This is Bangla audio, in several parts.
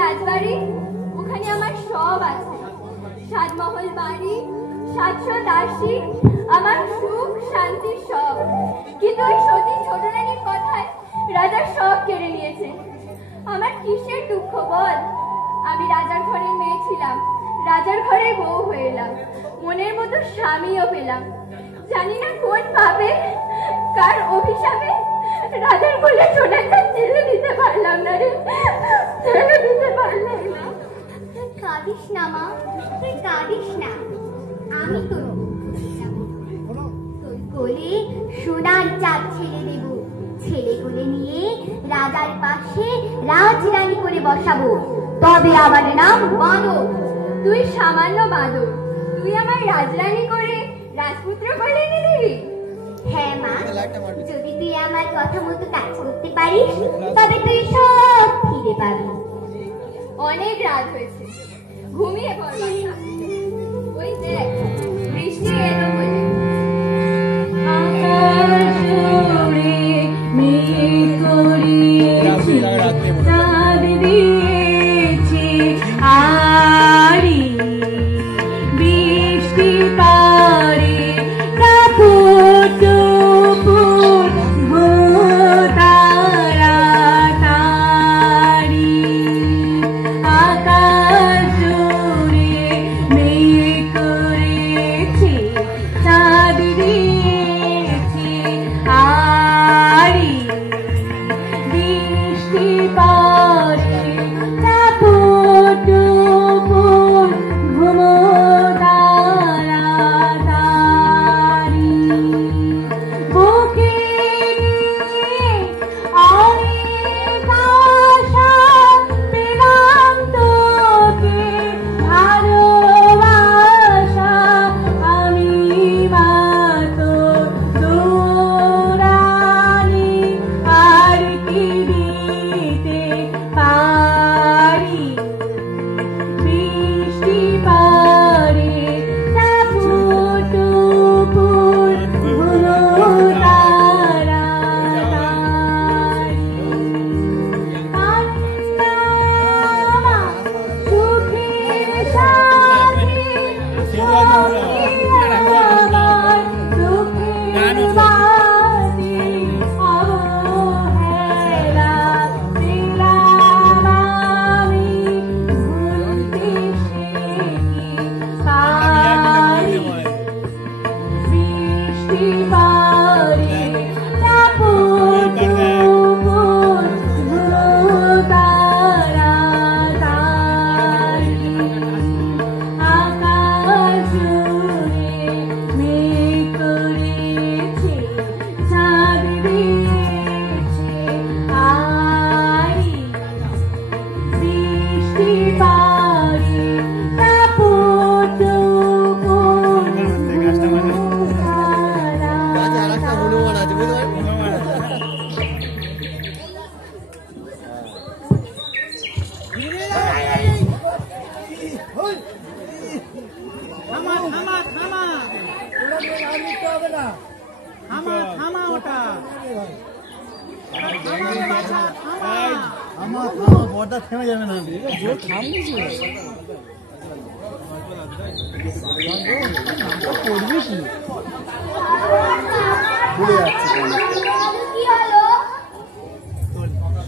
রাজবাড়ি, ওখানে আমার সব আছে। 7 মহল বাড়ি, 700 দাসী, আমার সুখ শান্তি সব। কিন্তু ওই সতী ছোট রানীর কথায় রাজার সব কেড়ে নিয়েছে। আমার কিসের দুঃখ বল? আমি রাজার ঘরের মেয়ে ছিলাম, রাজার ঘরে বউ হয়ে এলাম, মনের মতো স্বামীও পেলাম। জানি না কোন পাবে, কার অভিশাপে রাজার কোলে সোনাটা ছেড়ে দিতে পারলাম না রে, ছেড়ে দিতে পারলাম না। কাঁদিস না মা, তুই কাঁদিস না, আমি তোর কোলে সোনার চাঁদ ছেড়ে দেব। ছেলে কোলে নিয়ে রাজার পাশে রাজরানী করে বসাবো, তবে আমার নাম বাঁদর। তুই সামান্য বাঁদর, তুই আমার রাজরানী করে রাজপুত্র কোলে এনে দিবি? হ্যাঁ মা, যদি তুই আমার কথা মতো কাজ করতে পারিস তবে তুই সব ফিরে পাবি। অনেক রাত হয়েছে, ঘুমিয়ে পড় বাছা। ওই দেখ বৃষ্টি এলো বলে।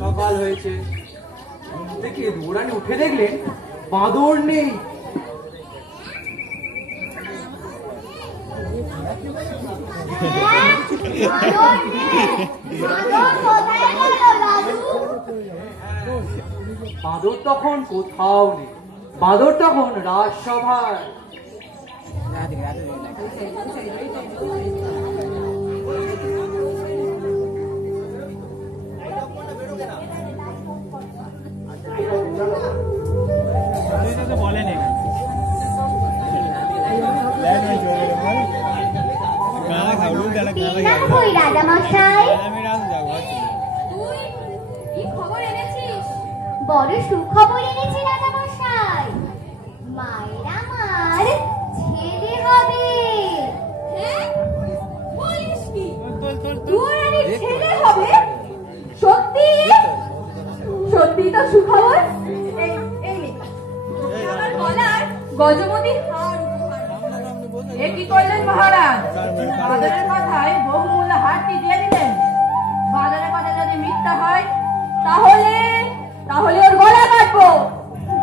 সকাল হয়েছে, দেখি দৌড়ানি উঠে দেখলেন বাঁদর নেই। বাঁদর তখন কোথাও নেই, বাঁদর তখন রাজসভায়। বড় সুখবর এনেছি রাজামশাই, মায়ের আমার ছেলে হবে। সত্যি সত্যি তো সুখবর। গজমতির হার উপহার। এ কি করলেন মহারাজ? বাদরের কথায় বহুমূল্য হারটি দিয়ে দিলেন। বাদরের কথা যদি মিথ্যা হয় তাহলে ওর গলা কাটবো।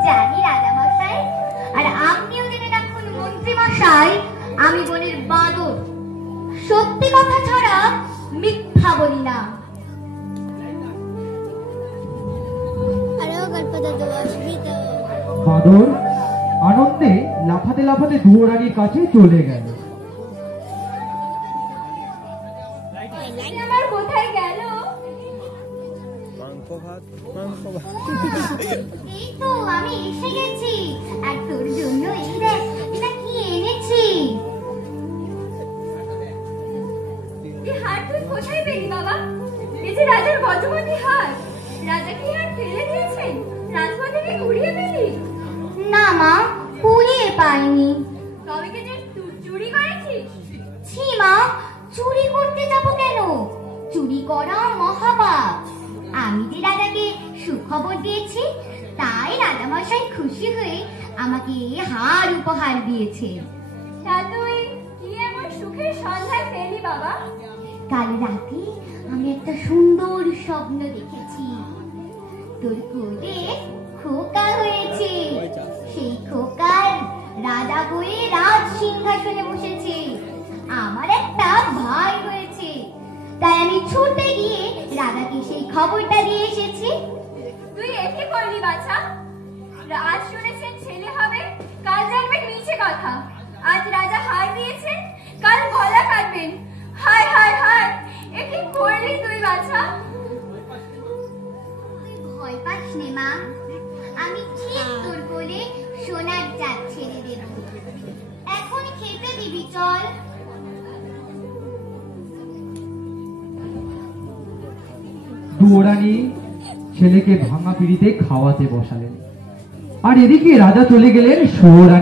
জানি রাজা মশাই, আর আপনিও জেনে রাখুন মন্ত্রী মশাই, আমি বনের বাদর, সত্যি কথা ছাড়া মিথ্যা বলি না। বাদর আনন্দে লাফাতে লাফাতে দুয়োরানীর কাছে চলে গেল। আমার কোথায় গেল? এই তো আমি এসে গেছি, আর তোর জন্য এই দেখ এটা কি এনেছি। এই হার তুই কোথায় পেলি বাবা? এই যে রাজার গজমতি হার। রাজা কি হার ফেলে দিয়েছেন? রাজপথে কি উড়িয়ে পেলি? না মা, কুড়িয়ে পাইনি। তবে কি যে চুরি করেছিস? ছি মা, চুরি করতে যাব কেন? চুরি করা মহাপাপ। আমি যে রাজাকে সুখবর দিয়েছি, তাই রাজামশাই খুশি হয়ে আমাকে হার উপহার দিয়েছে। তা তুই কি এমন সুখের সন্ধান পেলি বাবা? কাল রাতে আমি একটা সুন্দর স্বপ্ন দেখেছি। তোর কোলে খোকা হয়েছে, সেই খোকার রাজা হয়ে রাজ সিংহাসনে বসেছে। আমার একটা ভাই হয়েছে, তাই আমি ছুটে গিয়ে রাজাকে সেই খবরটা দিয়ে এসেছি। তুই একে করলি বাছা? আজ শুনেছেন ছেলে হবে, কাল জানবেন মিছে কথা। আজ রাজা হার দিয়েছেন, কাল গলা কাটবেন। হায় হায় হায়, এ কি করলি তুই বাছা? ভয় পাস নে মা, আমি ঠিক তোর কোলে সোনার চাঁদ ছেড়ে দেব। এখন খেতে দিবি, চল। দুয়োরানী ছেলেকে ভাঙা পিড়িতে খাওয়াতে বসালেন, আর এদিকে রাজা চলে গেলেন সুয়োরানী